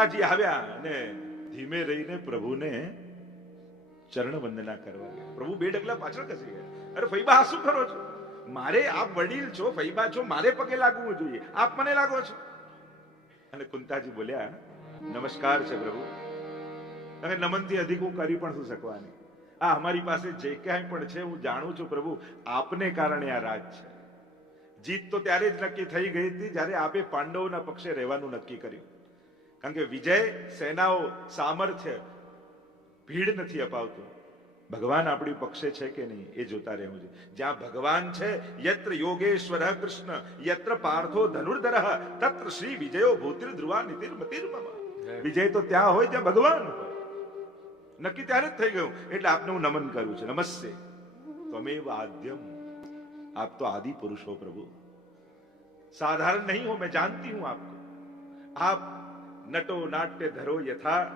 કુંતાજી આવ્યા અને ધીમે રહીને પ્રભુને ચરણ વંદના કરવા પ્રભુ બે ડગલા પાછળ ખસી ગયા. અરે ફૈબા, આ શું કરો છો? મારે આપ વડીલ છો, ફૈબા છો, મારે પગે લાગવું જોઈએ. આપ મને લાગો છો? અને કુંતાજી બોલ્યા, નમસ્કાર છે પ્રભુ. અને નમનથી અધિક હું કરી પણ શું શકવાની? આ અમારી પાસે જે કાંઈ પણ છે, હું જાણું છું પ્રભુ, આપને કારણે આ રાજ છે. જીત તો ત્યારે જ નક્કી થઈ ગઈ હતી જ્યારે આપે પાંડવોના પક્ષે રહેવાનું નક્કી કર્યું. કારણ કે વિજય સેનાઓ સામર્થ્ય ભીડ નથી અપાવતું. ભગવાન આપણી પક્ષે છે કે નહીં એ જોતા રહેવું છે જ્યાં ભગવાન છે યત્ર યોગેશ્વર કૃષ્ણ યત્ર પાર્થો ધનુર્ધર તત્ર શ્રી વિજયો ભૂતિર ધ્રુવા નિતિર મતિર વિજય તો ત્યાં હોય ત્યાં ભગવાન નક્કી ત્યારે જ થઈ ગયું. એટલે આપને હું નમન કરું છું. નમસ્તે. તમે વાદ્યમ. આપ તો આદિ પુરુષ પ્રભુ. સાધારણ નહીં હો મેં જાણતી હું આપકો આપ નટો નાટ્ય ધરો યથા.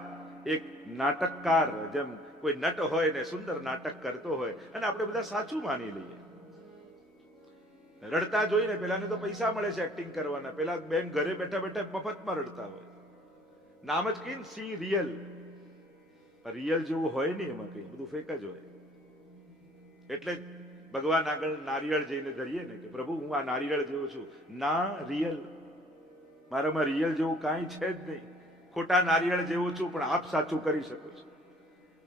એક નાટકકાર જેમ કોઈ નટ હોય ને સુંદર નાટક કરતો હોય, અને આપણે બધા સાચું માની લઈએ. રડતા જોઈને પેલાને તો પૈસા મળે છે એક્ટિંગ કરવાના. પેલા બેન ઘરે બેઠા બેઠા મફતમાં રડતા હોય. નામ જ કઈ સી રિયલ. રિયલ જેવું હોય નહીં એમાં કઈ, બધું ફેક જ હોય. એટલે ભગવાન આગળ નારિયેળ જઈને ધરીએ ને કે પ્રભુ હું આ નારિયેળ જેવો છું. ના રિયલ. મારામાં રિયલ જેવું કાંઈ છે જ નહીં. ખોટા નારિયેળ જેવો છું, પણ આપ સાચું કરી શકો છો.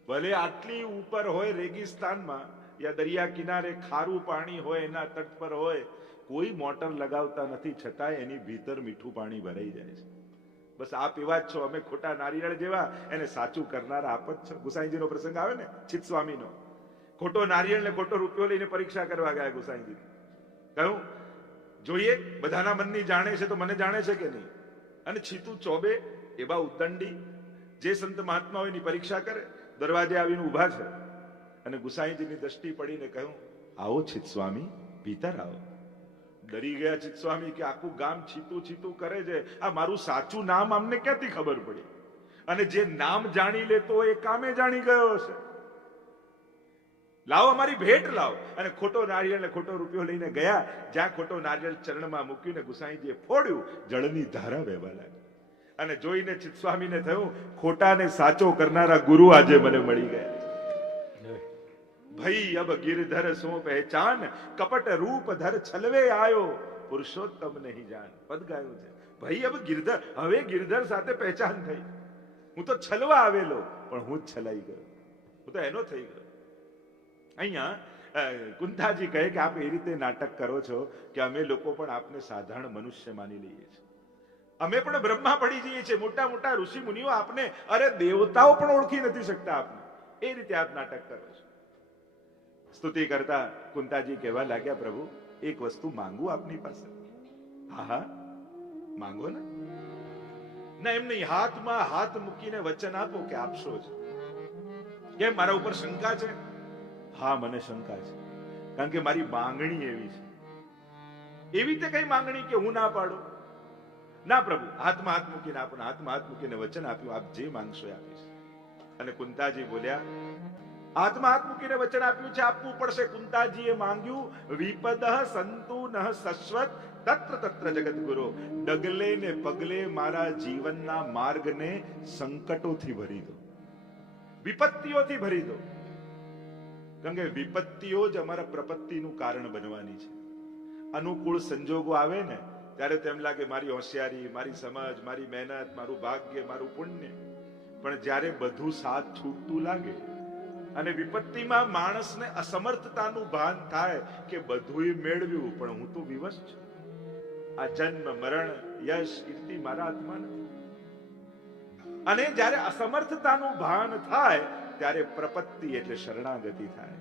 ભલે આટલી ઉપર હોય રેગિસ્તાનમાં, યા દરિયા કિનારે ખારું પાણી હોય, એના તટ પર હોય, કોઈ મોટર લગાવતા નથી, છતાંય એની ભીતર મીઠું પાણી ભરાઈ જાય છે. બસ આપ એવા જ છો, અમે ખોટા નારિયેળ જેવા, એને સાચું કરનારા આપ જ છો. ગુસાઈજીનો પ્રસંગ આવે ને ચિત સ્વામીનો ખોટો નારિયેળ ને ખોટો રૂપિયો લઈને પરીક્ષા કરવા ગયા ગુસાઈજી કહ્યું જોઈએ, બધાના મનની જાણે છે તો મને જાણે છે કે નહીં. અને છીતું ચોબે એવા ઉદંડી જે સંત મહાત્મા હોય એની પરીક્ષા કરે, દરવાજે આવીને ઊભા છે. અને ગુસાઈજીની દ્રષ્ટિ પડીને કહ્યું, આવો છીત સ્વામી ભીતર આવો. ડરી ગયા છીત સ્વામી કે આખું ગામ છીતું છીતું કરે છે. આ મારું સાચું નામ અમને ક્યાંથી ખબર પડી? અને જે નામ જાણી લેતો એ કામે જાણી ગયો હશે. લાવો, અમારી ભેટ લાવો. અને ખોટો નારિયેળ ને ખોટો રૂપિયો લઈને ગયા, જ્યાં ખોટો નારિયેળ ચરણમાં મૂકીને ગુસાઈજીએ ફોડ્યું, જળની ધારા વહેવા લાગી. અને જોઈને ચિત્સ્વામીને થયું ખોટાને સાચો કરનારા ગુરુ આજે મને મળી ગયા. ભઈ, અબ ગિરધર સો પહેચાન, કપટ રૂપ ધર છલવે આયો. પુરુષોત્તમ નહીં જાણ પદ ગાયું છે. ભઈ, અબ ગિરધર, હવે ગિરધર સાથે પહેચાન થઈ. હું તો છલવા આવેલો, પણ હું જ છલાઈ ગયો. હું તો એનો થઈ ગયો. અહીંયા કુંતાજી કહે કે આપ એ રીતે નાટક કરો છો કે અમે લોકો પણ આપને સાધારણ મનુષ્ય માની લઈએ છીએ. અમે પણ બ્રહ્મા પડી જઈએ છીએ. મોટા મોટા ઋષિ મુનિઓ આપને, અરે દેવતાઓ પણ ઓળખી નથી શકતા આપને. એ રીતે આપ નાટક કરો છો. સ્તુતિ કરતા કુંતાજી કહેવા લાગ્યા, પ્રભુ, એક વસ્તુ માંગુ આપની પાસે. હા હા. માંગો ને? ના, એમ નહીં. હાથમાં હાથ મૂકીને વચન આપો કે આપશો જ કેમ? મારા ઉપર શંકા છે? હા, મને શંકા છે. કારણ કે મારી માંગણી એવી છે. એવી રીતે કઈ માંગણી કે હું ના પાડું? ના, પ્રભુ, હાથમાં હાથ મૂકીને આપણને હાથમાં હાથ મૂકીને વચન આપ્યું, આપ જે માંગશો એ આપીશ. અને કુંતાજી બોલ્યા, હાથમાં હાથ મૂકીને વચન આપ્યું છે, આપવું પડશે. કુંતાજીએ માંગ્યું, વિપદ સંતુ નહ સશ્વત તત્ર તત્ર જગત ગુરુ ડગલે ને પગલે મારા જીવનના માર્ગને સંકટોથી ભરી દો. વિપત્તિઓથી ભરી દો. કારણ કે વિપત્તિઓ જ અમારા પ્રપત્તિનું કારણ બનવાની છે. અનુકૂળ સંજોગો આવે ને, ત્યારે તેમ લાગે મારી હોશિયારી, મારી સમજ, મારી મહેનત, મારું ભાગ્ય, મારું પુણ્ય. પણ જ્યારે બધું સાથ છૂટતું લાગે અને વિપત્તિમાં માણસને અસમર્થતાનું ભાન થાય કે બધુંય મેળવ્યું, પણ હું તો વિવશ છું. આ જન્મ, મરણ, યશ, કીર્તિ મારા હાથમાં નથી. અને જ્યારે અસમર્થતાનું ભાન થાય ત્યારે પ્રપત્તિ એટલે શરણાગતિ થાય.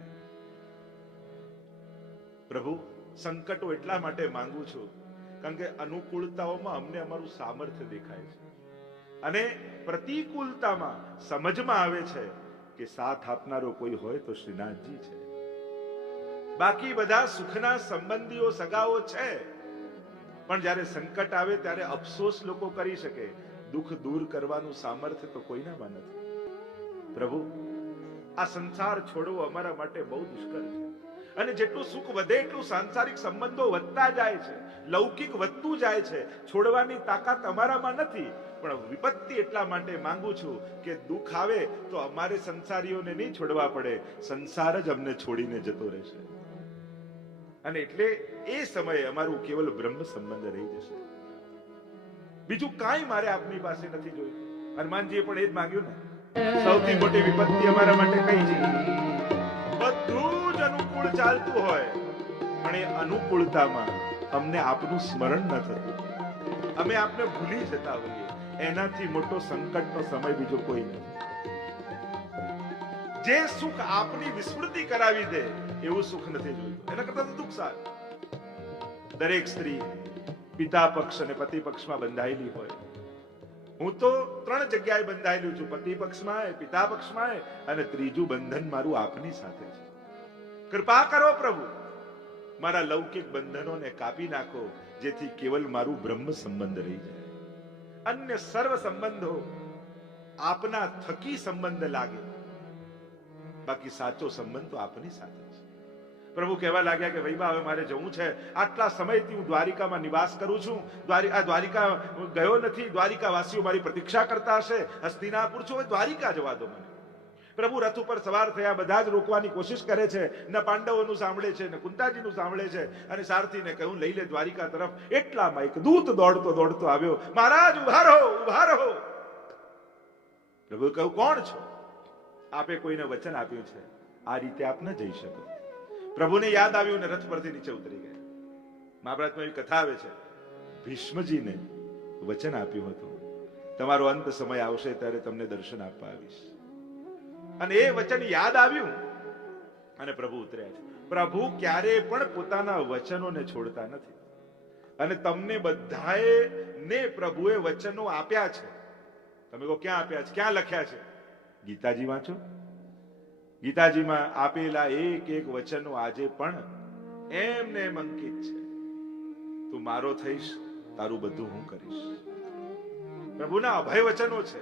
પ્રભુ, સંકટો એટલા માટે માંગુ છું, કારણ કે અનુકૂળતાઓમાં અમને અમારું સામર્થ્ય દેખાય છે. અને પ્રતિકૂળતામાં સમજમાં આવે છે કે સાથ આપનારો કોઈ હોય તો શ્રીનાથજી છે. બાકી બધા સુખના સંબંધીઓ સગાઓ છે. પણ જ્યારે સંકટ આવે ત્યારે અફસોસ લોકો કરી શકે. દુઃખ દૂર કરવાનું સામર્થ્ય તો કોઈનામાં નથી. પ્રભુ, આ સંસાર છોડવો અમારા માટે બહુ દુષ્કર છે. અને જેટલું સુખ વધે એટલું સાંસારિક સંબંધો વધતા જાય છે, લૌકિક વધતું જાય છે. છોડવાની તાકાત અમારામાં નથી, પણ વિપત્તિ એટલા માટે માંગુ છું કે દુઃખ આવે તો અમારે સંસારીઓને નહીં છોડવા પડે, સંસાર જ અમને છોડીને જતો રહેશે. અને એટલે એ સમયે અમારું કેવલ બ્રહ્મ સંબંધ રહી જશે. બીજું કાંઈ મારે આપની પાસે નથી જોયું. હનુમાનજીએ પણ એ જ માંગ્યું ને. સૌથી મોટી વિપત્તિ અમારા માટે કઈ છે? બધું જ અનુકૂળ ચાલતું હોય, પણ એ અનુકૂળતામાં અમને આપનું સ્મરણ ન થતું. અમે આપને ભૂલી જતા હોઈએ. એનાથી મોટો સંકટનો સમય બીજો કોઈ નથી. જે સુખ આપની વિસ્મૃતિ કરાવી દે, એવું સુખ નથી જોયું. એના કરતા દુઃખ સારું. દરેક સ્ત્રી પિતા પક્ષ અને પતિ પક્ષમાં બંધાયેલી હોય. હું તો ત્રણ જગ્યાએ બંધાયેલું છું. પતિ પક્ષમાં પિતા પક્ષમાં અને ત્રીજું બંધન મારું આપની સાથે છે. કૃપા કરો પ્રભુ. મારા લૌકિક બંધનોને કાપી નાખો, જેથી કેવલ મારું બ્રહ્મ સંબંધ રહી જાય. અન્ય સર્વ સંબંધો આપના થકી સંબંધ લાગે. બાકી સાચો સંબંધ તો આપની સાથે પ્રભુ કહેવા લાગ્યા કે વૈભા હવે મારે જવું છે. આટલા સમયથી હું દ્વારિકામાં નિવાસ કરું છું. દ્વારી, આ દ્વારિકા ગયો નથી. દ્વારિકા વાસીઓ મારી પ્રતીક્ષા કરતા હશે. હસ્તિનાપુર છું હવે દ્વારિકા જવા દો મને. પ્રભુ રથ ઉપર સવાર થયા, બધા જ રોકવાની કોશિશ કરે છે. ન પાંડવોનું સાંભળે છે, ને કુંતાજીનું સાંભળે છે. અને સારથીને કહ્યું, લઈ લે દ્વારિકા તરફ. એટલામાં એક દૂત દોડતો દોડતો આવ્યો. મહારાજ, ઊભા રહો ઊભા રહો. પ્રભુ કહ્યું, કોણ છો? આપે કોઈને વચન આપ્યું છે. આ રીતે આપ ન જઈ શકો. પ્રભુને યાદ આવ્યું ને રથ પરથી નીચે ઉતરી ગયા. મહાભારતમાં એવી કથા આવે છે. ભીષ્મજીને વચન આપ્યું હતું. તમારો અંત સમય આવશે ત્યારે તમને દર્શન આપવા આવીશ. અને એ વચન યાદ આવ્યું અને પ્રભુ ઉતર્યા છે. પ્રભુ ક્યારે પણ પોતાના વચનોને છોડતા નથી. અને તમને બધાએ ને પ્રભુએ વચનો આપ્યા છે. તમે કહો, ક્યાં આપ્યા છે? ક્યાં લખ્યા છે? ગીતાજી વાંચો. ગીતાજીમાં આપેલા એક એક વચનો આજે પણ એમને એમ અંકિત છે. તું મારો થઈશ, તારું બધું હું કરીશ. પ્રભુના અભય વચનો છે.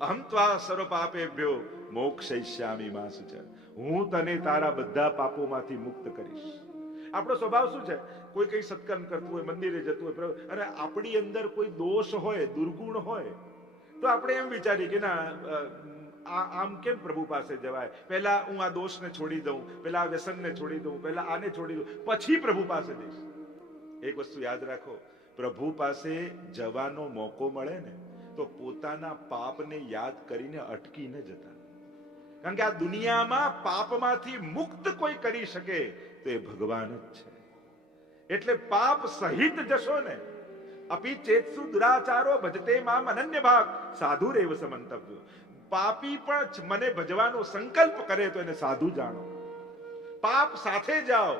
અહમ ત્વા સર્વ પાપેભ્યો મોક્ષયિષ્યામી માં સુચ હું તને તારા બધા પાપોમાંથી મુક્ત કરીશ. આપણો સ્વભાવ શું છે? કોઈ કઈ સત્કર્મ કરતું હોય, મંદિરે જતું હોય અને આપણી અંદર કોઈ દોષ હોય, દુર્ગુણ હોય, તો આપણે એમ વિચારીએ કે ના આ આમ કેમ પ્રભુ પાસે જવાય? પહેલા હું આ દોષને છોડી દઉં, પહેલા આ વ્યસનને છોડી દઉં, પહેલા આને છોડી દઉં, પછી પ્રભુ પાસે જઈશ. એક વસ્તુ યાદ રાખો, પ્રભુ પાસે જવાનો મોકો મળે ને, તો પોતાના પાપને યાદ કરીને અટકીને જતા. કારણ કે આ દુનિયામાં પાપમાંથી મુક્ત કોઈ કરી શકે, તો એ ભગવાન જ છે. એટલે પાપ સહિત જશો ને અપી ચેતસુ દુરાચારો ભજતે મામ અનન્ય ભાગ સાધુ રેવ સમંતવ્ય. પાપી પણ મને ભજવાનો સંકલ્પ કરે તો એને સાધુ જાણો. પાપ સાથે જાઓ,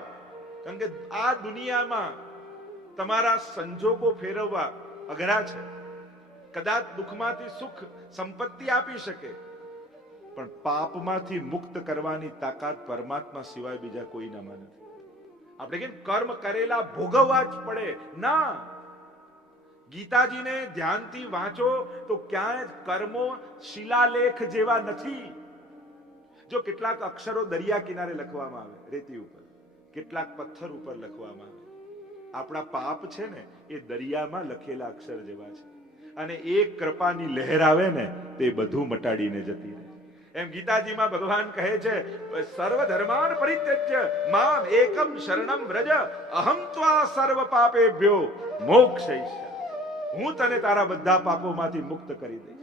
કારણ કે આ દુનિયામાં તમારા સંજોગો ફેરવવા અઘરા છે. કદાચ દુઃખમાંથી સુખ સંપત્તિ આપી શકે, પણ પાપમાંથી મુક્ત કરવાની તાકાત પરમાત્મા સિવાય બીજા કોઈનામાં નથી. આપણે કેમ કર્મ કરેલા ભોગવવા જ પડે? ના. ગીતાજીને ધ્યાનથી વાંચો તો ક્યાંય કર્મો શિલાલેખ જેવા નથી. જો કેટલાક અક્ષરો દરિયા કિનારે લખવામાં આવે, રેતી ઉપર, કેટલાક પથ્થર ઉપર લખવામાં આવે. આપણા પાપ છે ને, એ દરિયામાં લખેલા અક્ષર જેવા છે. અને એક કૃપાની લહેર આવે ને, તે બધું મટાડીને જતી રહે. એમ ગીતાજીમાં ભગવાન કહે છે સર્વ ધર્માન પરિત્યજ્ય, મામ એકમ શરણમ વ્રજ, અહમ ત્વા સર્વ પાપેભ્યો મોક્ષયિષ્ય હું તને તારા બધા પાપોમાંથી મુક્ત કરી દઈશ.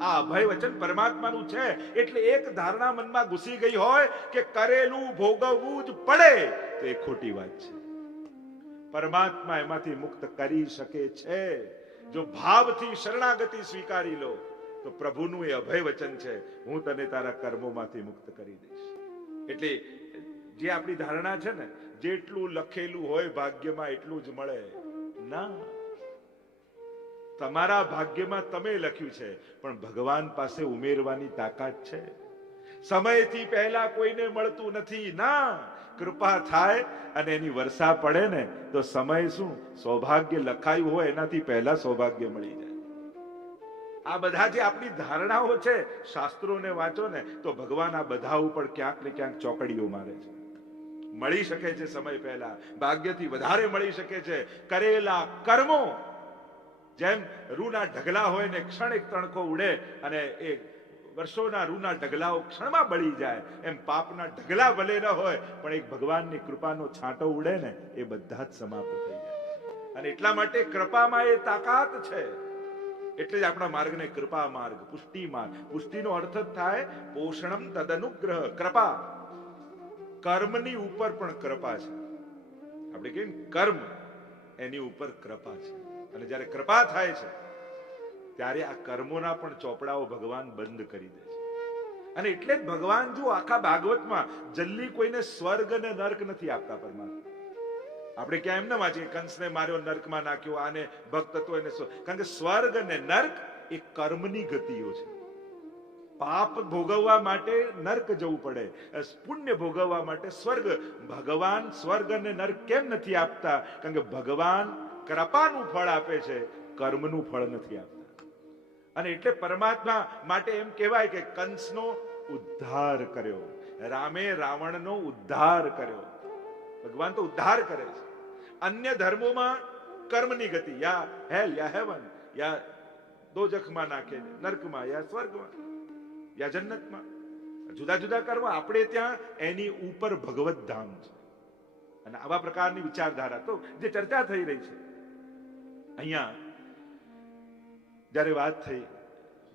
આ અભય વચન પરમાત્માનું છે, એટલે એક ધારણા મનમાં ઘૂસી ગઈ હોય કે કરેલું ભોગવવું જ પડે. તો એ ખોટી વાત છે. પરમાત્મા એમાંથી મુક્ત કરી શકે છે. જો ભાવથી શરણાગતિ સ્વીકારી લો, તો પ્રભુનું એ અભય વચન છે, હું તને તારા કર્મોમાંથી મુક્ત કરી દઈશ. એટલે જે આપણી ધારણા છે ને, જેટલું લખેલું હોય ભાગ્યમાં એટલું જ મળે. ના. તમારા ભાગ્યમાં તમે લખ્યું છે, પણ ભગવાન પાસે ઉમેરવાની તાકાત છે. સમયથી પહેલા કોઈને મળતું નથી. ના, કૃપા થાય અને એની વર્ષા પડે ને તો સમય શું? સૌભાગ્ય લખાયું હોય એનાથી પહેલા સૌભાગ્ય મળી જાય. આ બધા જે આપણી ધારણાઓ છે, શાસ્ત્રોને વાંચો ને, તો ભગવાન આ બધા ઉપર ક્યાંક ને ક્યાંક ચોકડીઓ મારે છે. મળી શકે છે સમય પહેલા. ભાગ્યથી વધારે મળી શકે છે. કરેલા કર્મો જેમ રૂના ઢગલા હોય ને ક્ષણ એક તણકો ઉડે અને એ વર્ષોના રૂના ઢગલાઓ ક્ષણમાં બળી જાય, એમ પાપના ઢગલા ભલે ન હોય, પણ એક ભગવાનની કૃપાનો છાંટો ઉડે ને એ બધા જ સમાપ્ત થઈ જાય. અને એટલા માટે કૃપામાં એ તાકાત છે. એટલે જ આપણા માર્ગને કૃપા માર્ગ, પુષ્ટિ માર્ગ. પુષ્ટિનો અર્થ જ થાય પોષણમ તદનુગ્રહ, કૃપા. કર્મની ઉપર પણ કૃપા છે. આપણે કહીએ ને કર્મ એની ઉપર કૃપા છે. અને જ્યારે કૃપા થાય છે, ત્યારે આ કર્મોના પણ ચોપડાઓ ભગવાન બંધ કરી દે છે. અને એટલે જ ભગવાન જો આખા ભાગવતમાં જલ્દી કોઈને સ્વર્ગ અને નર્ક નથી આપતા પરમાત્મા. આપણે ક્યાં એમ ના વાંચીએ, કંસને માર્યો, નર્કમાં નાખ્યો, આને ભક્ત હતો એને કારણ કે સ્વર્ગ અને નર્ક એ કર્મની ગતિઓ છે. પાપ ભોગવવા માટે નર્ક જવું પડે પુણ્ય ભોગવવા માટે સ્વર્ગ. ભગવાન સ્વર્ગ અને નર્ક કેમ નથી આપતા? કારણ કે ભગવાન કૃપાનું ફળ આપે છે કર્મનું ફળ નથી આપતા. અને એટલે પરમાત્મા માટે એમ કહેવાય કે કંસનો ઉદ્ધાર કર્યો રામે રાવણનો ઉદ્ધાર કર્યો. ભગવાન તો ઉદ્ધાર કરે છે. અન્ય ધર્મોમાં કર્મની ગતિ યા હેલ યા હેવન યા દોજખમાં નાખે છે, નર્કમાં યા સ્વર્ગમાં યા જન્નતમાં. જુદા જુદા કર્મ આપણે ત્યાં એની ઉપર ભગવત ધામ છે. અને આવા પ્રકારની વિચારધારા તો જે ચર્ચા થઈ રહી છે. અહીંયા જ્યારે વાત થઈ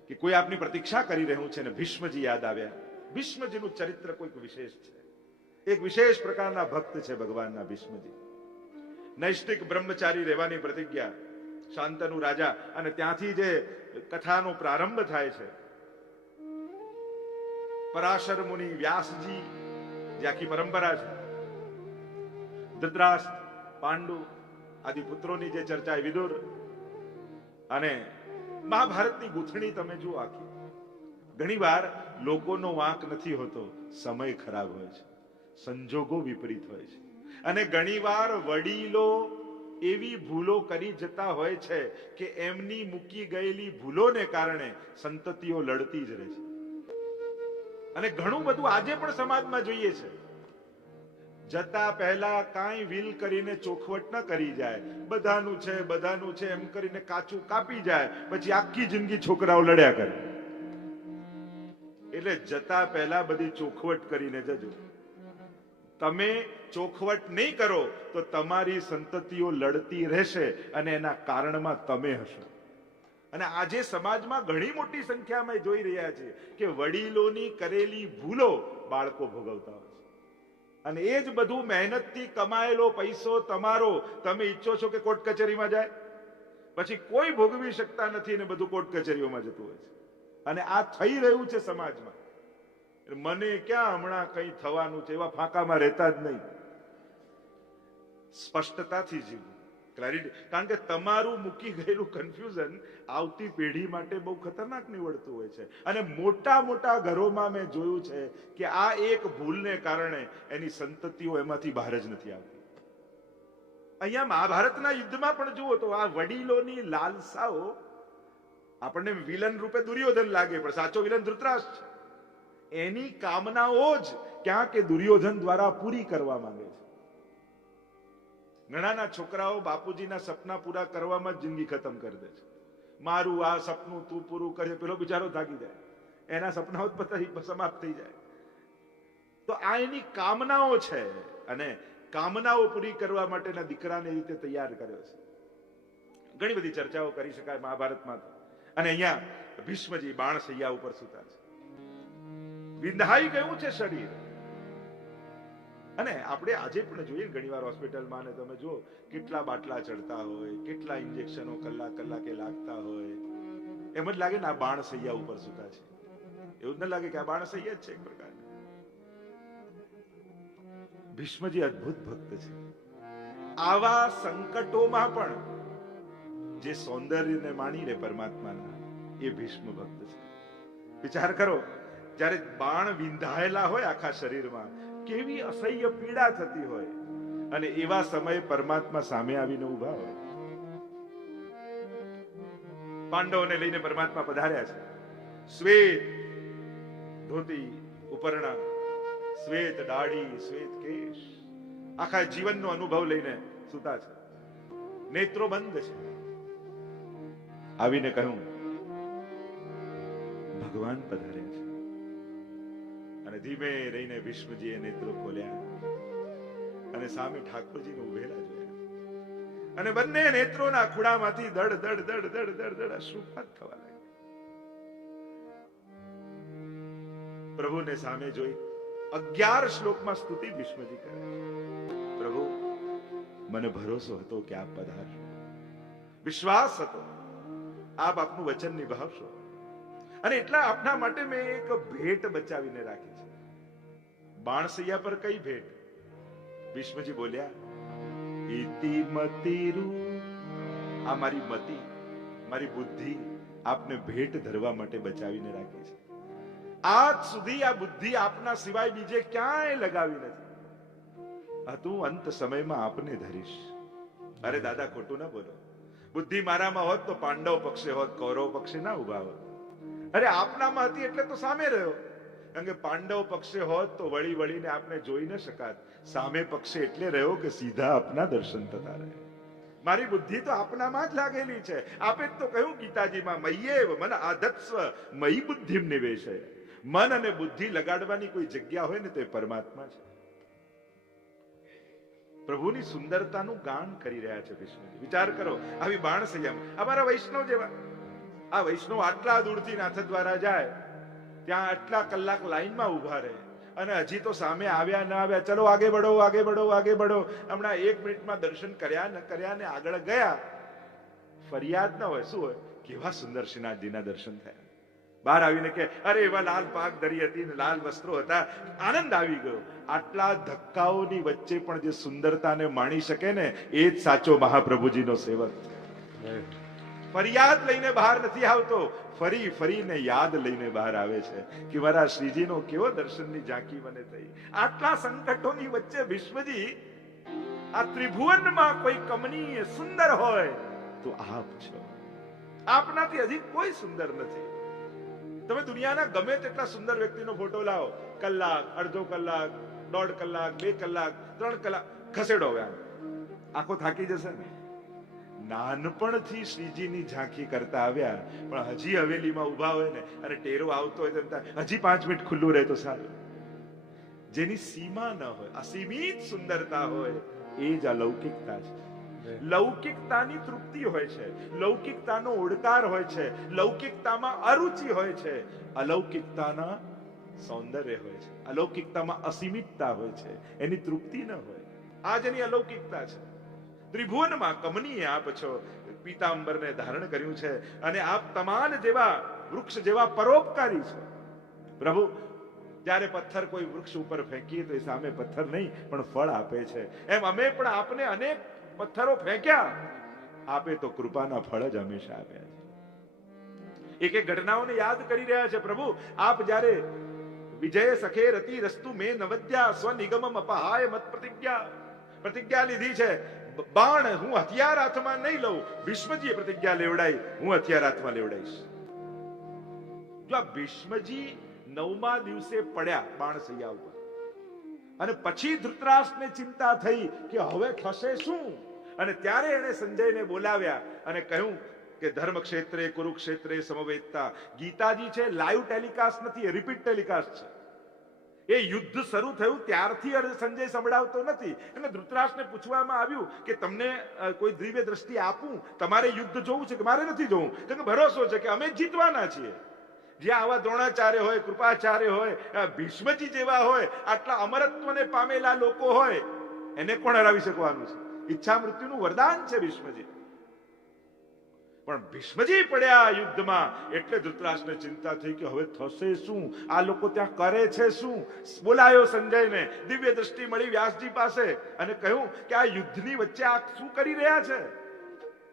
કે કોઈ આપની પ્રતીક્ષા કરી રહ્યું છે ને ભીષ્મજી યાદ આવ્યા. ભીષ્મજીનું ચરિત્ર કોઈક વિશેષ છે. એક વિશેષ પ્રકારના ભક્ત છે ભગવાનના ભીષ્મજી. નૈષ્ટિક બ્રહ્મચારી રહેવાની પ્રતિજ્ઞા શાંતનુ રાજા અને ત્યાંથી જે કથાનો પ્રારંભ થાય છે. પરાશર મુનિ વ્યાસજી, જે આખી પરંપરા છે. ધૃતરાષ્ટ્ર પાંડુ આદિ પુત્રોની જે ચર્ચા એ વિદુર. અને મહાભારતની ગૂંથણી તમે જુઓ આખી. ઘણીવાર લોકોનો વાંક નથી હોતો, સમય ખરાબ હોય છે, સંજોગો વિપરીત હોય છે. અને ઘણીવાર વડીલો એવી ભૂલો કરી જતા હોય છે કે એમની મૂકી ગયેલી ભૂલોને કારણે સંતતિઓ લડતી જ રહે છે. અને ઘણું બધું આજે પણ સમાજમાં જોઈએ છે. જતા પહેલા કાંઈ વિલ કરીને ચોખવટ ન કરી જાય. બધાનું છે બધાનું છે, એમ કરીને કાચું કાપી જાય. પછી આખી જિંદગી છોકરાઓ લડ્યા કરે. એટલે જતા પહેલા બધી ચોખવટ કરીને જજો. તમે ચોખવટ નહીં કરો તો તમારી સંતતિઓ લડતી રહેશે અને એના કારણમાં તમે હશો. અને આજે સમાજમાં ઘણી મોટી સંખ્યામાં જોઈ રહ્યા છે કે વડીલોની કરેલી ભૂલો બાળકો ભોગવતા હોય છે. અને એ જ બધું મહેનતથી કમાયેલો પૈસો તમારો, તમે ઈચ્છો છો કે કોર્ટ કચેરીમાં જાય? પછી કોઈ ભોગવી શકતા નથી ને બધું કોર્ટ કચેરીઓમાં જતું હોય છે. અને આ થઈ રહ્યું છે સમાજમાં. મને ક્યાં હમણાં કંઈ થવાનું છે એવા ફાંકામાં રહેતા જ નહીં. સ્પષ્ટતાથી જીવવું ક્લેરિટી કારણ કે તમારું મૂકી ગયેલું કન્ફ્યુઝન આવતી પેઢી માટે બહુ ખતરનાક નીવડતું હોય છે. અને મોટા મોટા ઘરોમાં મેં જોયું છે કે આ એક ભૂલને કારણે એની સંતતિઓ એમાંથી બહાર જ નથી આવતી. અહીંયા મહાભારતના યુદ્ધમાં પણ જુઓ તો આ વડીલોની લાલસાઓ આપણને વિલન રૂપે દુર્યોધન લાગે, પણ સાચો વિલન ધૃતરાષ્ટ્ર એની કામનાઓ જ ક્યાંક દુર્યોધન દ્વારા પૂરી કરવા માંગે છે. ઘણાના છોકરાઓ બાપુજીના સપના પૂરા કરવામાં જિંદગી ખતમ કરી દે છે. મારું આ સપનું તું પૂરું કરે પેલો બિચારો થાકી જાય. એના સપનાઓ જ પતા સમાપ્ત થઈ જાય. તો આ એની કામનાઓ છે અને કામનાઓ પૂરી કરવા માટેના દીકરાને રીતે તૈયાર કર્યો છે. ઘણી બધી ચર્ચાઓ કરી શકાય મહાભારતમાં અને અહીંયા ભીષ્મજી બાણ સૈયા ઉપર સુતા છે. વિંધાઈ ગયું છે શરીર. અને આપણે આજે પણ જોઈએ ઘણીવાર હોસ્પિટલમાં ને તમે જો કેટલા બાટલા ચડતા હોય, કેટલા ઇન્જેક્શનો કલાક કલાકે લાગતા હોય. એમ જ લાગે ને આ બાણ સૈયા ઉપર સુતા છે. એવું જ ન લાગે કે આ બાણ સૈયા જ છે એક પ્રકાર ભીષ્મજી અદ્ભુત ભક્ત છે. આવા સંકટોમાં પણ જે સૌંદર્યને માણી લે પરમાત્માના, એ ભીષ્મ ભક્ત છે. વિચાર કરો, જ્યારે બાણ વિંધાયેલા હોય આખા શરીરમાં કેવી અસહ્ય પીડા થતી હોય. અને એવા સમયે પરમાત્મા સામે આવીને ઊભા હોય. પાંડવોને લઈને પરમાત્મા પધાર્યા છે. શ્વેત ધોતી, ઉપરણા, શ્વેત દાઢી શ્વેત કેશ. આખા જીવનનો અનુભવ લઈને સુતા છે. નેત્રો બંધ છે. આવીને કહ્યું, ભગવાન પધાર્યા છે. અને ધીમે રહીને વિષ્ણુજીએ નેત્રો ખોલ્યા. અને સામે ઠાકોરજીને ઉભેલા જોયા. અને બંને નેત્રોના ખૂણામાંથી દડ દડ દડ દડ દડ દડ અશ્રુપાત થવા લાગ્યા. પ્રભુને સામે જોઈ અગિયાર શ્લોકમાં સ્તુતિ ભીષ્મજી કરે પ્રભુ, મને ભરોસો હતો કે આપ પધારશો. વિશ્વાસ હતો. આપ આપનું વચન નિભાવશો. અને એટલા આપના માટે મેં એક ભેટ બચાવીને રાખી છે. બાણસૈયા પર કઈ ભેટ? ભીષ્મજી બોલ્યા ઇતિ મતિરુ આ મારી મતિ, મારી બુદ્ધિ આપને ભેટ ધરવા માટે બચાવીને રાખી છે. આજ સુધી આ બુદ્ધિ આપના સિવાય બીજે ક્યાંય લગાવી નથી. હતું અંત સમયમાં આપને ધરીશ. અરે દાદા, ખોટું ના બોલો. બુદ્ધિ મારામાં હોત તો પાંડવ પક્ષે હોત, કૌરવ પક્ષે ના ઊભા હોત. અરે આપનામાં હતી એટલે તો સામે રહ્યો. કારણ કે પાંડવ પક્ષે હોત તો વળી વળીને આપને જોઈ ન શકાત. સામે પક્ષે એટલે રહ્યો કે સીધા આપના દર્શન થતા રહે. મારી બુદ્ધિ તો આપનામાં જ લાગેલી છે. આપે તો કહ્યું, ગીતાજીમાં મય્યેવ મન આધત્સ્વ મયી બુદ્ધિમ નિવેશ મન અને બુદ્ધિ લગાડવાની કોઈ જગ્યા હોય ને તો એ પરમાત્મા છે. પ્રભુની સુંદરતાનું ગાન કરી રહ્યા છે વિષ્ણુજી. વિચાર કરો, આવી બાણ સંયમ અમારા વૈષ્ણવ જેવા. આ વૈષ્ણવ આટલા દૂરથી નાથ દ્વારા જાય, ત્યાં આટલા કલાક લાઈનમાં ઊભા રહે. અને હજી તો સામે આવ્યા ન આવ્યા, ચલો આગે બઢો આગે બઢો આગે બઢો. હમણાં એક મિનિટમાં દર્શન કર્યા ન કર્યા ને આગળ ગયા. ફરિયાદ ન હોય, શું હોય? કેવા સુંદર શ્રીનાથજીના દર્શન થયા. બહાર આવીને કે, અરે, એવા લાલ પાક ધરી હતી ને લાલ વસ્ત્રો હતા. આનંદ આવી ગયો. આટલા ધક્કાઓની વચ્ચે પણ જે સુંદરતાને માણી શકે ને, એ જ સાચો મહાપ્રભુજીનો સેવક. ફરિયાદ લઈને બહાર નથી આવતો. ફરી, ફરીને યાદ લઈને બહાર આવે છે કે મારા શ્રીજીનો કેવો દર્શનની ઝાંકી મને થઈ. આટલા સંકટોની વચ્ચે વિશ્વજી આ ત્રિભુવનમાં કોઈ કમનીય સુંદર હોય તો આપ છો. આપનાથી હજી કોઈ સુંદર નથી. તમે દુનિયાના ગમે તેટલા સુંદર વ્યક્તિનો ફોટો લાવો. કલાક, અડધો કલાક, દોઢ કલાક, બે કલાક, ત્રણ કલાક, ખસેડો હવે આખો થાકી જશે ને? નાનપણથી શ્રીજીની ઝાંખી કરતા આવ્યા પણ હજી હવેલીમાં ઊભા હોય ને અને ટેરો આવતો હોય તો હજી પાંચ મિનિટ ખુલ્લું રહે તો સારું. જેની સીમા ન હોય અસીમિત સુંદરતા હોય એ જ અલૌકિકતા છે. લૌકિકતાની તૃપ્તિ હોય છે લૌકિકતાનો ઓડકાર હોય છે લૌકિકતામાં અરુચિ હોય છે અલૌકિકતાના સૌંદર્ય હોય છે અલૌકિકતામાં અસીમિતતા હોય છે એની તૃપ્તિ ન હોય. આ જેની અલૌકિકતા છે. ત્રિભુવનમાં કમનીએ આપ છો. પીતાંબરને ધારણ કર્યું છે અને આપ તમાન જેવા વૃક્ષ જેવા પરોપકારી છો. પ્રભુ, જ્યારે પથ્થર કોઈ વૃક્ષ ઉપર ફેંકીએ તો એ સામે પથ્થર નહીં, પણ ફળ આપે છે. એમ અમે પણ આપને અનેક પથ્થરો ફેંક્યા. આપે તો કૃપાના ફળ જ હંમેશા આપ્યા છે. એક એક ઘટનાઓને યાદ કરી રહ્યા છે પ્રભુ. આપ જ્યારે વિજય સખે રતિ રસ્તુ મે નવદ્યા સ્વનિગમમ અપહાય મત પ્રતિજ્ઞા પ્રતિજ્ઞા લીધી છે. બાણ હું હથિયાર હાથમાં નહીં લઉં. ભીષ્મજીએ પ્રતિજ્ઞા લેવડાઈ. હું હથિયાર હાથમાં લેવડાઈશ. જો આ ભીષ્મજી નવમા દિવસે પડ્યા બાણસૈયા ઉપર, અને પછી ધૃતરાષ્ટ્રને ચિંતા થઈ કે હવે થશે શું? અને ત્યારે એણે સંજયને બોલાવ્યા અને કહ્યું કે ધર્મ ક્ષેત્રે કુરુક્ષેત્રે સમવેતતા ગીતાજી છે લાઈવ ટેલિકાસ્ટ નથી રિપીટ ટેલિકાસ્ટ છે. એ યુદ્ધ શરૂ થયું ત્યારથી સંજય સંભળાવતો નથી. એટલે ધૃતરાષ્ટ્રને પૂછવામાં આવ્યું કે તમને કોઈ દિવ્ય દ્રષ્ટિ આપું? તમારે યુદ્ધ જોવું છે કે મારે નથી જોવું? કેમ કે ભરોસો છે કે અમે જીતવાના છીએ. જ્યાં આવા દ્રોણાચાર્ય હોય, કૃપાચાર્ય હોય ભીષ્મજી જેવા હોય, આટલા અમરત્વને પામેલા લોકો હોય, એને કોણ હરાવી શકવાનું છે? ઈચ્છા મૃત્યુનું વરદાન છે ભીષ્મજી. પણ ભીષ્મજી પડ્યા યુદ્ધમાં. એટલે ધૃતરાષ્ટ્રને ચિંતા થઈ કે હવે થશે શું? આ લોકો ત્યાં કરે છે શું? બોલાયો સંજયને. દિવ્ય દ્રષ્ટિ મળી વ્યાસજી પાસે અને કહ્યું કે આ યુદ્ધની વચ્ચે આ શું કરી રહ્યા છે?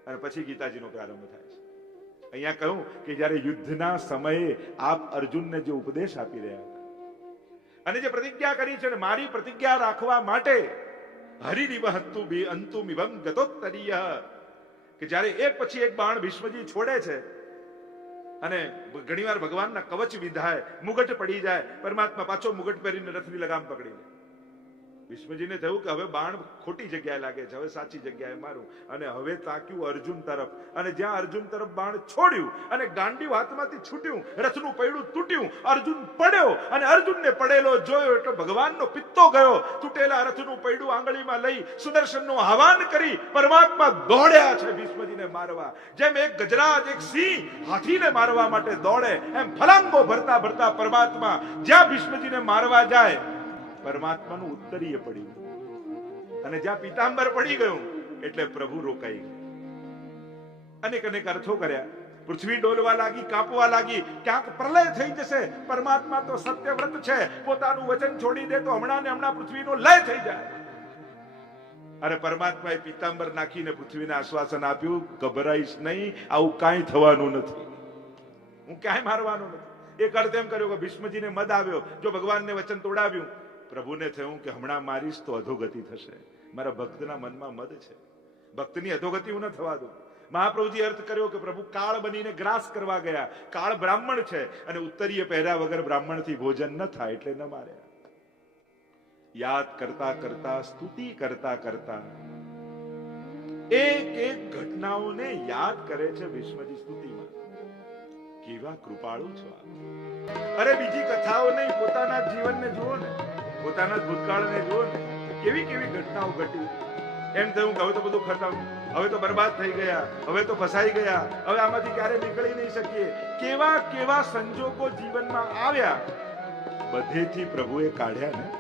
અને પછી ગીતાજીનો પ્રારંભ થાય છે. અહીંયા કહ્યું કે જ્યારે યુદ્ધના સમયે આપ અર્જુનને જે ઉપદેશ આપી રહ્યા હતા અને જે પ્રતિજ્ઞા કરી છે ને મારી પ્રતિજ્ઞા રાખવા માટે હરિરિવ હંતુ બી અંતુ મિવમ ગતોત્તરીય. કે જ્યારે એક પછી એક બાણ ભીષ્મજી છોડે છે અને ઘણીવાર ભગવાનના કવચ વિધાય, મુગટ પડી જાય, પરમાત્મા પાછો મુગટ પહેરીને રથની લગામ પકડી લે. ભીષ્મજીને થયું કે હવે બાણ ખોટી જગ્યાએ લાગે છે, હવે સાચી જગ્યાએ મારું. અને હવે તાક્યું અર્જુન તરફ. અને જ્યાં અર્જુન તરફ બાણ છોડ્યું અને ગાંડી હાથમાંથી છૂટ્યું, રથનું પૈડું તૂટ્યું, અર્જુન પડ્યો અને અર્જુનને પડેલો જોયો એટલે ભગવાનનો પિત્તો ગયો. તૂટેલા રથનું પૈડું આંગળીમાં લઈ સુદર્શનનું આહવાન કરી, પરમાત્મા દોડ્યા છે ભીષ્મજીને મારવા. જેમ એક ગજરાજ, એક સિંહ હાથીને મારવા માટે દોડે, એમ ફલાંગો ભરતા ભરતા પરમાત્મા જ્યાં ભીષ્મજીને મારવા જાય પરમાત્માનું ઉત્તરીય પડ્યું અને જ્યાં પીતાંબર પડી ગયું, એટલે પ્રભુ રોકાઈ ગયા. અનેક અનેક અર્થો કર્યા. પૃથ્વી ડોલવા લાગી, કાપવા લાગી, ક્યાંક પ્રલય થઈ જશે. પરમાત્મા તો સત્યવ્રત છે. પોતાનું વચન છોડી દે તો હમણાં ને હમણાં પૃથ્વીનો લય થઈ જાય. અરે પરમાત્માએ પીતાંબર નાખીને પૃથ્વીને આશ્વાસન આપ્યું, ગભરાઈશ નહીં, આવું કાંઈ થવાનું નથી. હું ક્યાંય મારવાનો નથી. એક અર્થ એમ કર્યો કે ભીષ્મજીને મદ આવ્યો. જો ભગવાનને વચન તોડાવ્યું પ્રભુને થયું કે હમણાં મારીશ તો અધોગતિ થશે. મારા ભક્તના મનમાં મદ છે. ભક્તની અધોગતિ હું ન થવા દઉં. મહાપ્રભુજી અર્થ કર્યો કે પ્રભુ કાળ બનીને ગ્રાસ કરવા ગયા. કાળ બ્રાહ્મણ છે અને ઉત્તરીય પહેર્યા વગર બ્રાહ્મણથી ભોજન ન થાય એટલે ન માર્યા. યાદ કરતા કરતા, સ્તુતિ કરતા કરતા, એક એક ઘટનાઓને યાદ કરે છે ભીષ્મજી સ્તુતિમાં. કેવા કૃપાળુ છો. અરે બીજી કથાઓ નહીં, પોતાના જીવનને જુઓ ને. પોતાના ભૂતકાળને જુઓ ને, કેવી કેવી ઘટનાઓ ઘટી એમ થયું કે હવે તો બધું ખતમ. હવે તો બરબાદ થઈ ગયા, હવે તો ફસાઈ ગયા, હવે આમાંથી ક્યારે નીકળી નહીં શકીએ. કેવા કેવા સંજોગો જીવનમાં આવ્યા. બધેથી પ્રભુએ કાઢ્યા ને,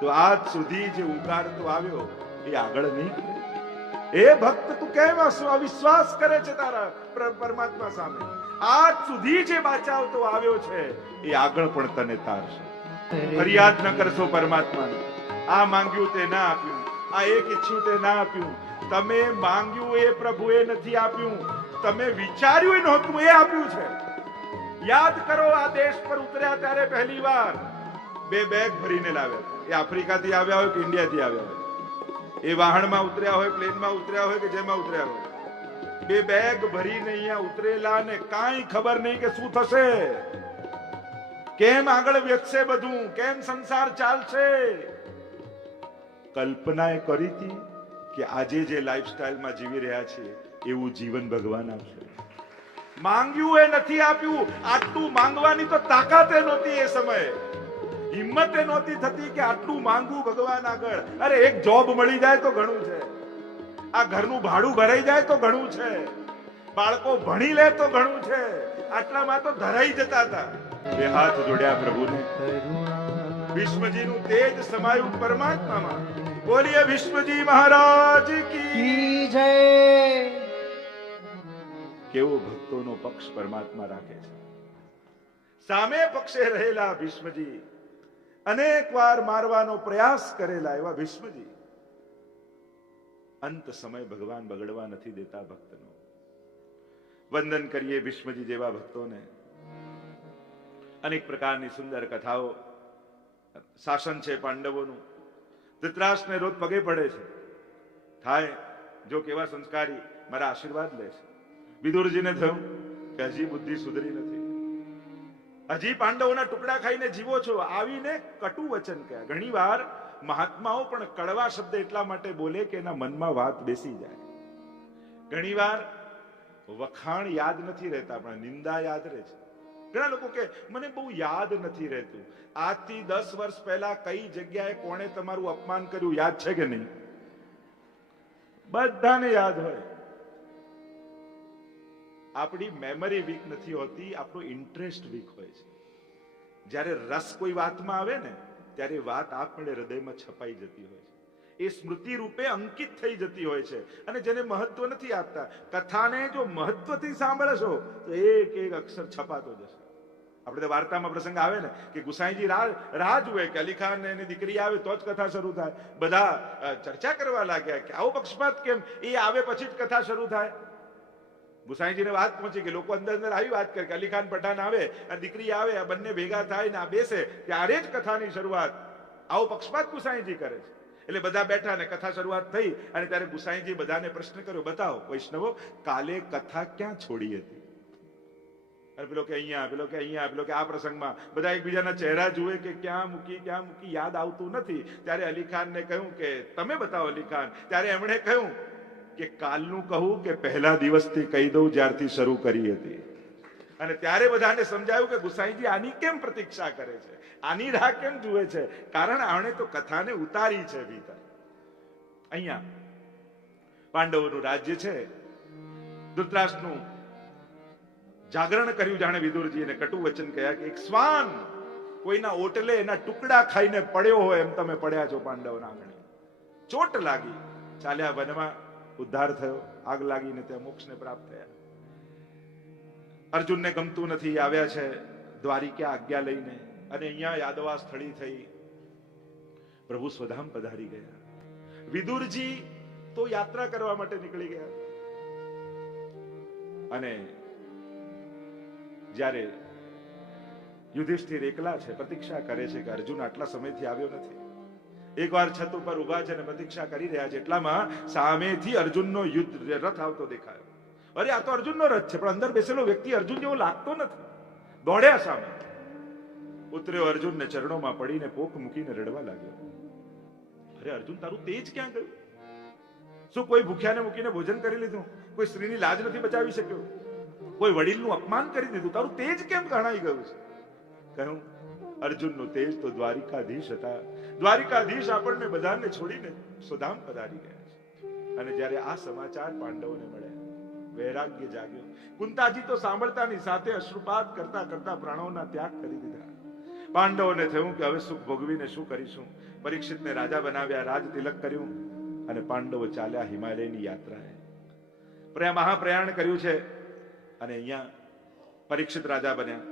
તો આજ સુધી જે ઉગારતો આવ્યો, એ આગળ નહીં કરે. એ ભક્ત, તું કેમ અવિશ્વાસ કરે છે તારા પર- પરમાત્મા સામે. આજ સુધી જે બાચાવતો આવ્યો છે, એ આગળ પણ તને તારશે. ફરિયાદ ન કરશો પરમાત્માને. આ માંગ્યું તે ના આપ્યું. આ એક ઈચ્છ્યું તે ના આપ્યું. તમે માંગ્યું એ પ્રભુએ નથી આપ્યું. તમે વિચાર્યું એ નહોતું, એ આપ્યું છે. યાદ કરો, આ દેશ પર ઉતર્યા ત્યારે પહેલી વાર બે બેગ ભરીને લાવ્યા એ આફ્રિકાથી આવ્યા હોય કે ઇન્ડિયાથી આવ્યા હોય? એ વાહણમાં ઉતર્યા હોય, પ્લેનમાં ઉતર્યા હોય કે જેમાં ઉતર્યા હોય? બે બેગ ભરીને અહીંયા ઉતરેલા ને કાંઈ ખબર નહીં કે શું થશે. કેમ આગળ વેચશે બધું? કેમ સંસાર ચાલશે? કલ્પના એ કરી હતી કે આજે જે લાઈફસ્ટાઈલમાં જીવી રહ્યા છે એવું જીવન ભગવાન આપશે. માંગ્યું એ નથી આપ્યું. આટલું માંગવાની તો તાકાત એ નહોતી એ સમયે. હિંમત એ નહોતી થતી કે આટલું માંગવું ભગવાન આગળ. અરે એક જોબ મળી જાય તો ઘણું છે. આ ઘરનું ભાડું ભરાઈ જાય તો ઘણું છે. બાળકો ભણી લે તો ઘણું છે. આટલામાં તો ધરાઈ જતા હતા. બે હાથ જોડ્યા પ્રભુને. ભીષ્મજીનું તેજ સમાયું પરમાત્મામાં. બોલીએ વિશ્વજી મહારાજ કી કી જય. કેવો ભક્તોનો પક્ષ પરમાત્મા રાખે છે. સામે પક્ષે રહેલા ભીષ્મજી અનેક વાર મારવાનો પ્રયાસ કરેલા એવા ભીષ્મજી અંત સમય ભગવાન બગડવા નથી દેતા ભક્તનો. વંદન કરીએ ભીષ્મજી જેવા ભક્તોને. અનેક પ્રકારની સુંદર કથાઓ, શાસન છે પાંડવોનું. ધૃતરાષ્ટ્રને રોજ પગે પડે છે. થાય, જો કેવા સંસ્કારી, મારા આશીર્વાદ લે છે. વિદુરજીને થયું કે હજી બુદ્ધિ સુધરી નથી. હજી પાંડવોના ટુકડા ખાઈને જીવો છો. આવીને કટુ વચન કહ્યા ઘણી વાર મહાત્માઓ પણ કડવા શબ્દ એટલા માટે બોલે કે એના મનમાં વાત બેસી જાય. ઘણી વાર વખાણ યાદ નથી રહેતા, પણ નિંદા યાદ રહે છે. ઘણા લોકો કે, મને બહુ યાદ નથી રહેતું. આજથી દસ વર્ષ પહેલા કઈ જગ્યાએ કોણે તમારું અપમાન કર્યું, યાદ છે કે નહીં? બધાને યાદ હોય. આપણી મેમરી વીક નથી હોતી, આપણો ઇન્ટરેસ્ટ વીક હોય છે. જ્યારે રસ કોઈ વાતમાં આવે ને, ત્યારે વાત આપમેળે હૃદયમાં છપાઈ જતી હોય છે. એ સ્મૃતિ રૂપે અંકિત થઈ જતી હોય છે અને જેને મહત્વ નથી આપતા. કથાને જો મહત્વથી સાંભળશો, તો એક એક અક્ષર છપાતો જશે. આપણે વાર્તામાં પ્રસંગ આવે ને, કે ગુસાઈજી રાહ જુએ કે અલી ખાન એની દીકરી આવે, તો જ કથા શરૂ થાય. બધા ચર્ચા કરવા લાગ્યા કે આવો પક્ષપાત કેમ? એ આવે પછી જ કથા શરૂ થાય. ગુસાઈજીને વાત પહોંચી કે લોકો અંદર અંદર આવી વાત કરે કે અલી ખાન પઠાણ આવે અને દીકરી આવે, આ બંને ભેગા થાય ને આ બેસે, ત્યારે જ કથાની શરૂઆત. આવો પક્ષપાત ગુસાઈજી કરે છે. એટલે બધા બેઠા ને કથા શરૂઆત થઈ અને ત્યારે ગુસાઈજી બધાને પ્રશ્ન કર્યો, બતાવો, વૈષ્ણવો, કાલે કથા ક્યાં છોડી હતી? અને પેલો કે અહીંયા, પેલો કે અહીંયા, પેલો કે આ પ્રસંગમાં. બધા એકબીજાના ચહેરા જુએ કે ક્યાં મૂકી ક્યાં મૂકી, યાદ આવતું નથી. ત્યારે અલી ખાનને કહ્યું કે, તમે બતાવો અલી ખાન ત્યારે એમણે કહ્યું કે, કાલનું કહું કે પહેલા દિવસથી કહી દઉં જ્યારથી શરૂ કરી હતી. અને ત્યારે બધાને સમજાયું કે ગુસાઈજી આની કેમ પ્રતીક્ષા કરે છે? આની રાહ કેમ જુએ છે? કારણ આણે તો કથાને ઉતારી છે ભીતર. અહીંયા પાંડવોનું રાજ્ય છે. ધૃતરાષ્ટ્રનું જાગરણ કર્યું જાણે વિદુરજી એને કટુ વચન કહ્યા કે એક શ્વાન કોઈના ઓટલે એના ટુકડા ખાઈને પડ્યો હોય એમ તમે પડ્યા છો પાંડવના આંગણે. ચોટ લાગી. ચાલ્યા વનમાં ઉદ્ધાર થયો. આગ લાગીને ત્યાં મોક્ષને પ્રાપ્ત થયા. અર્જુનને ગમતું નથી, આવ્યા છે દ્વારિકા આજ્ઞા લઈને અને અહીંયા યાદવા સ્થળી થઈ. પ્રભુ સ્વધામ પધારી ગયા. વિદુરજી તો યાત્રા કરવા માટે નીકળી ગયા. અને જ્યારે યુધિષ્ઠિર એકલા છે, પ્રતીક્ષા કરે છે કે અર્જુન આટલા સમયથી આવ્યો નથી. એકવાર છત ઉપર ઊભા છે અને પ્રતીક્ષા કરી રહ્યા છે, એટલામાં સામેથી અર્જુનનો યુદ્ધ રથ આવતો દેખાયો. અરે, આ તો અર્જુનનો રથ છે, પણ અંદર બેસેલો વ્યક્તિ અર્જુન જેવો લાગતો નથી. દોડ્યા સામે. ઉતર્યો અર્જુનને ચરણોમાં પડીને પોખ મૂકીને રડવા લાગ્યો. અરે, અર્જુન, તારું તેજ ક્યાં ગયું? શું કોઈ ભૂખ્યાને મૂકીને ભોજન કરી લીધું? કોઈ સ્ત્રીની લાજ નથી બચાવી શક્યો? કોઈ વડીલનું અપમાન કરી દીધું? તારું તેજ કેમ ગણાઈ ગયું છે? કહ્યું, અર્જુનનું તેજ તો દ્વારિકાધીશ હતા. દ્વારિકાધીશ આપણને બધાને છોડીને સુદામ પધારી ગયા છે. અને જ્યારે આ સમાચાર પાંડવોને મળ્યા વૈરાગ્ય જાગ્યો. કુંતાજી તો સાંભળતાની સાથે અશ્રુપાત કરતા કરતા પ્રાણોના ત્યાગ કરી દીધા. પાંડવોને થયું કે હવે સુખ ભોગવીને શું કરીશું? પરીક્ષિતને રાજા બનાવ્યા, રાજ તિલક કર્યું અને પાંડવો ચાલ્યા હિમાલયની યાત્રાએ. પ્રયા મહાપ્રયાણ કર્યું છે અને અહીંયા પરીક્ષિત રાજા બન્યા.